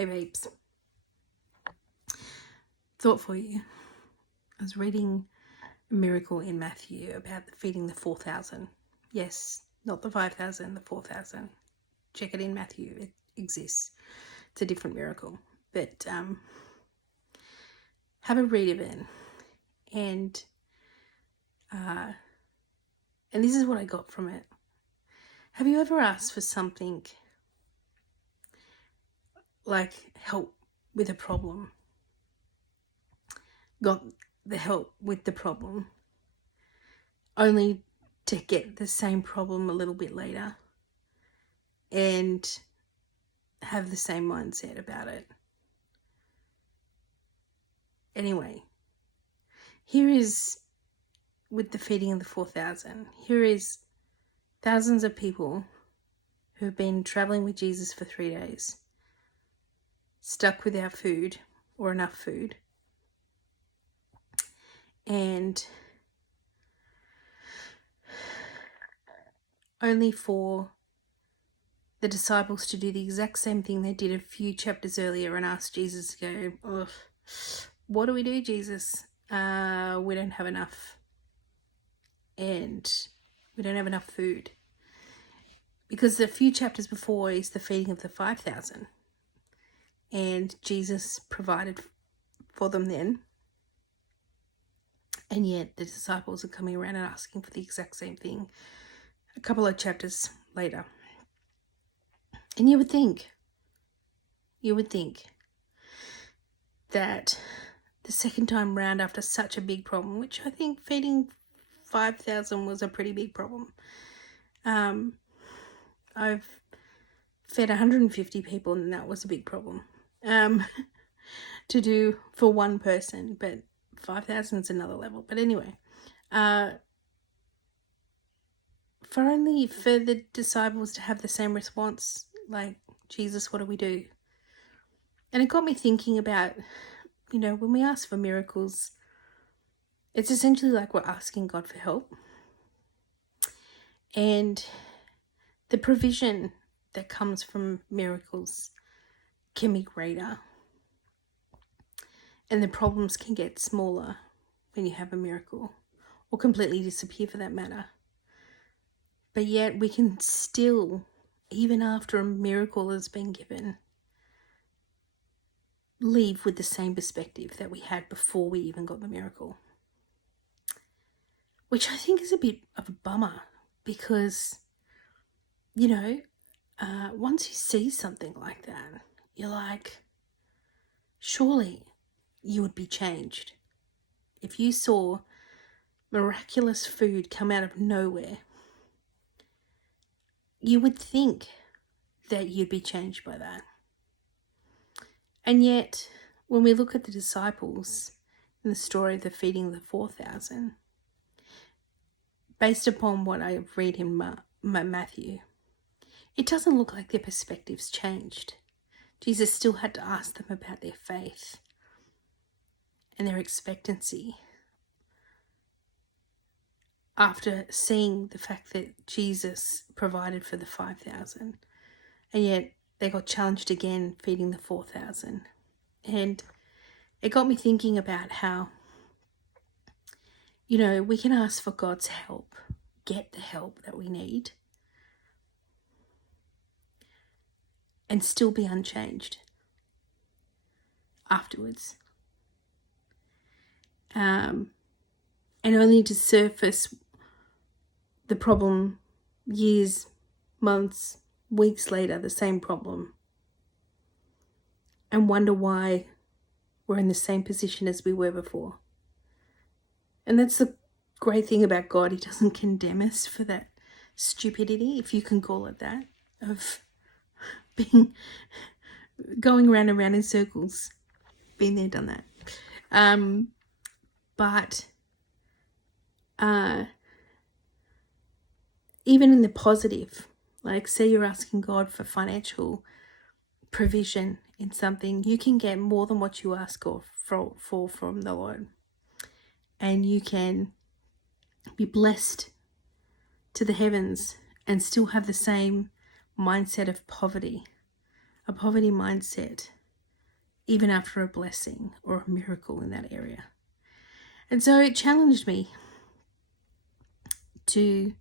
Hey babes, thought for you. I was reading a miracle in Matthew about feeding the 4,000. Yes, not the 5,000, the 4,000. Check it in Matthew, it exists. It's a different miracle. But have a read of it. And this is what I got from it. Have you ever asked for something like help with a problem? Got the help with the problem only to get the same problem a little bit later and have the same mindset about it. Anyway, here is with the feeding of the 4,000. Here is thousands of people who have been traveling with Jesus for 3 days, stuck without food or enough food, and only for the disciples to do the exact same thing they did a few chapters earlier and ask Jesus to go, what do we do, Jesus? We don't have enough. And we don't have enough food. Because a few chapters before is the feeding of the 5,000. And Jesus provided for them then. And yet the disciples are coming around and asking for the exact same thing a couple of chapters later. And you would think that the second time round after such a big problem, which I think feeding 5,000 was a pretty big problem. I've fed 150 people and that was a big problem to do for one person, but 5,000 is another level. But anyway, for the disciples to have the same response, like, Jesus, what do we do? And it got me thinking about, when we ask for miracles, it's essentially like we're asking God for help. And the provision that comes from miracles can be greater. And the problems can get smaller when you have a miracle, or completely disappear for that matter. But yet we can still, even after a miracle has been given, leave with the same perspective that we had before we even got the miracle. Which I think is a bit of a bummer because, once you see something like that, you're like, surely you would be changed. If you saw miraculous food come out of nowhere, you would think that you'd be changed by that. And yet, when we look at the disciples in the story of the feeding of the 4,000, based upon what I read in Matthew, it doesn't look like their perspectives changed. Jesus still had to ask them about their faith and their expectancy after seeing the fact that Jesus provided for the 5,000. And yet they got challenged again feeding the 4,000. And it got me thinking about how, we can ask for God's help, get the help that we need, and still be unchanged afterwards. And only to surface the problem years, months, weeks later, the same problem, and wonder why we're in the same position as we were before. And that's the great thing about God. He doesn't condemn us for that stupidity, if you can call it that, of going round and round in circles. Been there, done that. But even in the positive, like say you're asking God for financial provision in something, you can get more than what you ask for from the Lord. And you can be blessed to the heavens and still have the same mindset of poverty, a poverty mindset, even after a blessing or a miracle in that area. And so it challenged me to,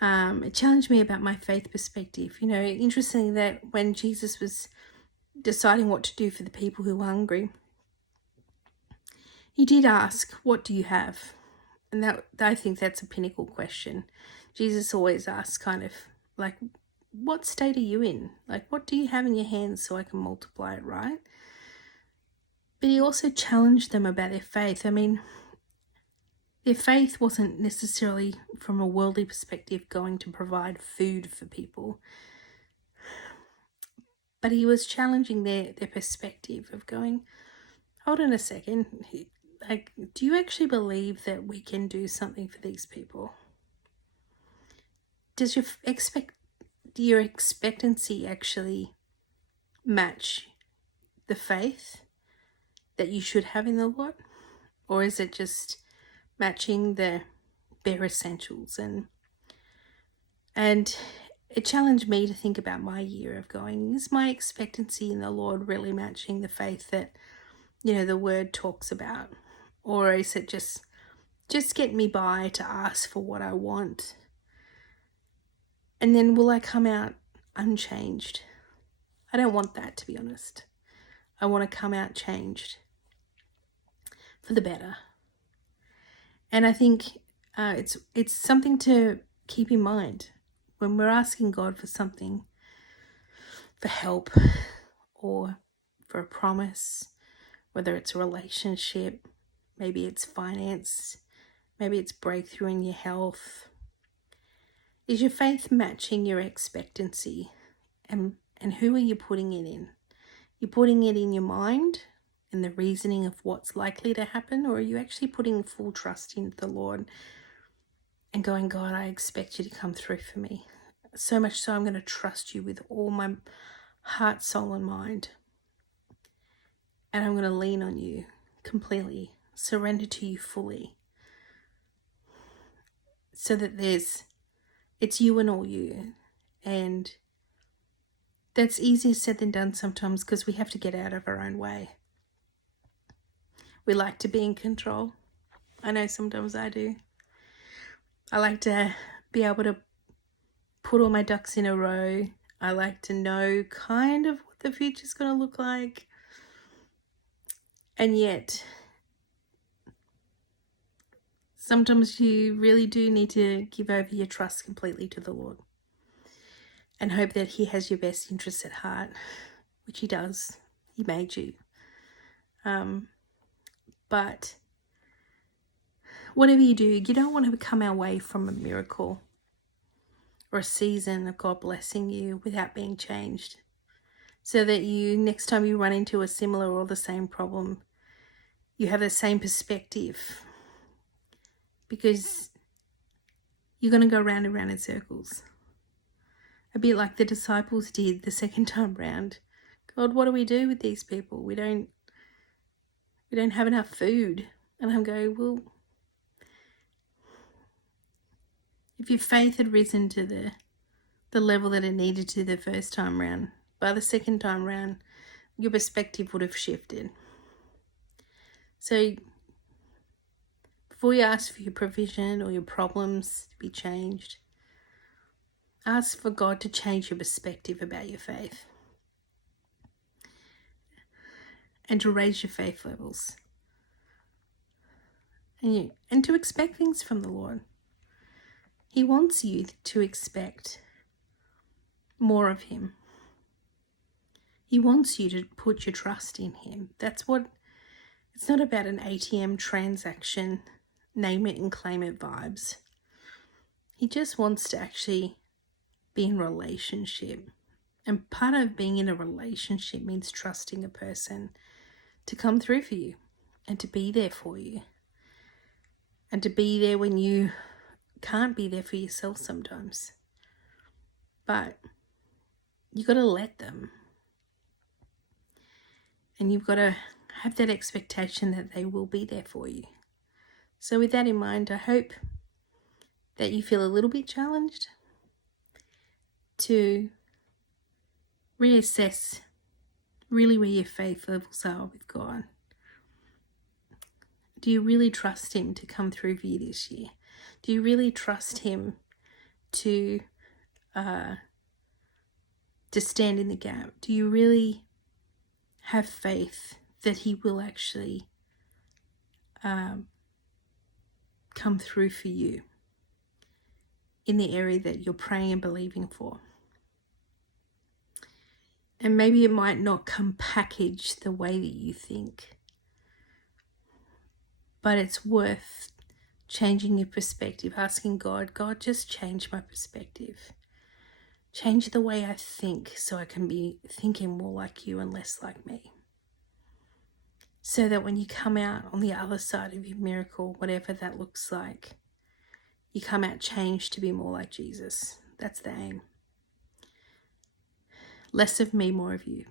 about my faith perspective. You know, interesting that when Jesus was deciding what to do for the people who were hungry, he did ask, "What do you have?" And that, I think that's a pinnacle question. Jesus always asks kind of like, what state are you in? Like, what do you have in your hands so I can multiply it, right? But he also challenged them about their faith. I mean, their faith wasn't necessarily from a worldly perspective going to provide food for people, but he was challenging their perspective of going, hold on a second, like, do you actually believe that we can do something for these people? Does your expectancy actually match the faith that you should have in the Lord? Or is it just matching the bare essentials? And it challenged me to think about my year of going, is my expectancy in the Lord really matching the faith that, you know, the word talks about? Or is it just get me by to ask for what I want? And then will I come out unchanged? I don't want that, to be honest. I want to come out changed for the better. And I think it's something to keep in mind when we're asking God for something, for help or for a promise, whether it's a relationship, maybe it's finance, maybe it's breakthrough in your health. Is your faith matching your expectancy? And who are you putting it in? You're putting it in your mind and the reasoning of what's likely to happen, or are you actually putting full trust in the Lord and going, God, I expect you to come through for me. So much so I'm going to trust you with all my heart, soul, and mind. And I'm going to lean on you completely, surrender to you fully. So that it's you and all you. And that's easier said than done sometimes, because we have to get out of our own way. We like to be in control. I know sometimes I do. I like to be able to put all my ducks in a row. I like to know kind of what the future's going to look like. And yet, sometimes you really do need to give over your trust completely to the Lord and hope that he has your best interests at heart, which he does. He made you. But whatever you do, you don't want to come away from a miracle or a season of God blessing you without being changed, so that you, next time you run into a similar or the same problem, you have the same perspective, because you're going to go round and round in circles. A bit like the disciples did the second time round. God, what do we do with these people? We don't have enough food. And I'm going, well, if your faith had risen to the level that it needed to the first time round, by the second time round, your perspective would have shifted. So before you ask for your provision or your problems to be changed, ask for God to change your perspective about your faith and to raise your faith levels, and to expect things from the Lord. He wants you to expect more of him. He wants you to put your trust in him. It's not about an ATM transaction, name it and claim it vibes. He just wants to actually be in relationship. And part of being in a relationship means trusting a person to come through for you and to be there for you. And to be there when you can't be there for yourself sometimes. But you've got to let them. And you've got to have that expectation that they will be there for you. So with that in mind, I hope that you feel a little bit challenged to reassess really where your faith levels are with God. Do you really trust him to come through for you this year? Do you really trust him to stand in the gap? Do you really have faith that he will actually come through for you in the area that you're praying and believing for? And maybe it might not come packaged the way that you think, but it's worth changing your perspective, asking God, God, just change my perspective. Change the way I think so I can be thinking more like you and less like me. So that when you come out on the other side of your miracle, whatever that looks like, you come out changed to be more like Jesus. That's the aim. Less of me, more of you.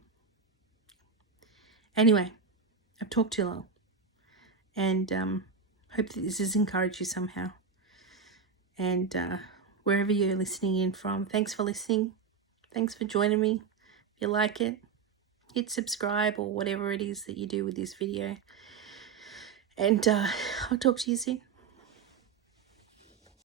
Anyway, I've talked too long. And hope that this has encouraged you somehow. And wherever you're listening in from, thanks for listening. Thanks for joining me. If you like it, hit subscribe or whatever it is that you do with this video. And I'll talk to you soon.